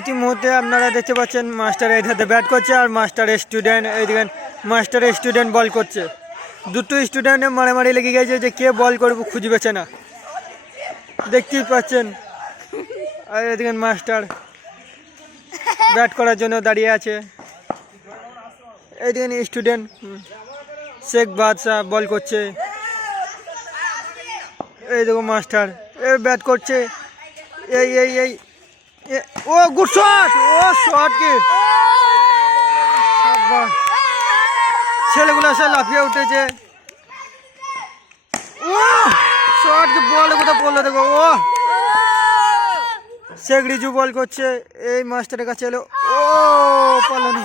ইতিমধ্যে আপনারা দেখতে পাচ্ছেন মাস্টার এই ধারে ব্যাট করছে আর মাস্টার স্টুডেন্ট এইদিকে মাস্টার স্টুডেন্ট বল করছে। দুটো স্টুডেন্টের মারামারি লেগে গেছে যে কে বল করবো খুঁজে পেছে না, দেখতেই পাচ্ছেন। আর এদিকে মাস্টার ব্যাট করার জন্য দাঁড়িয়ে আছে। এইদিকে স্টুডেন্ট শেখ বাদশাহ বল করছে। এই দেখো মাস্টার এ ব্যাট করছে। এই এই এই ও গুড শট, ও শট কি ছেলেগুলো সে লাফিয়ে উঠেছে। ও শট কি বল কোথাও পড়লো দেখো। ও শেখ রিজু বল করছে, এই মাস্টারের কাছে এলো, ও পারলো না।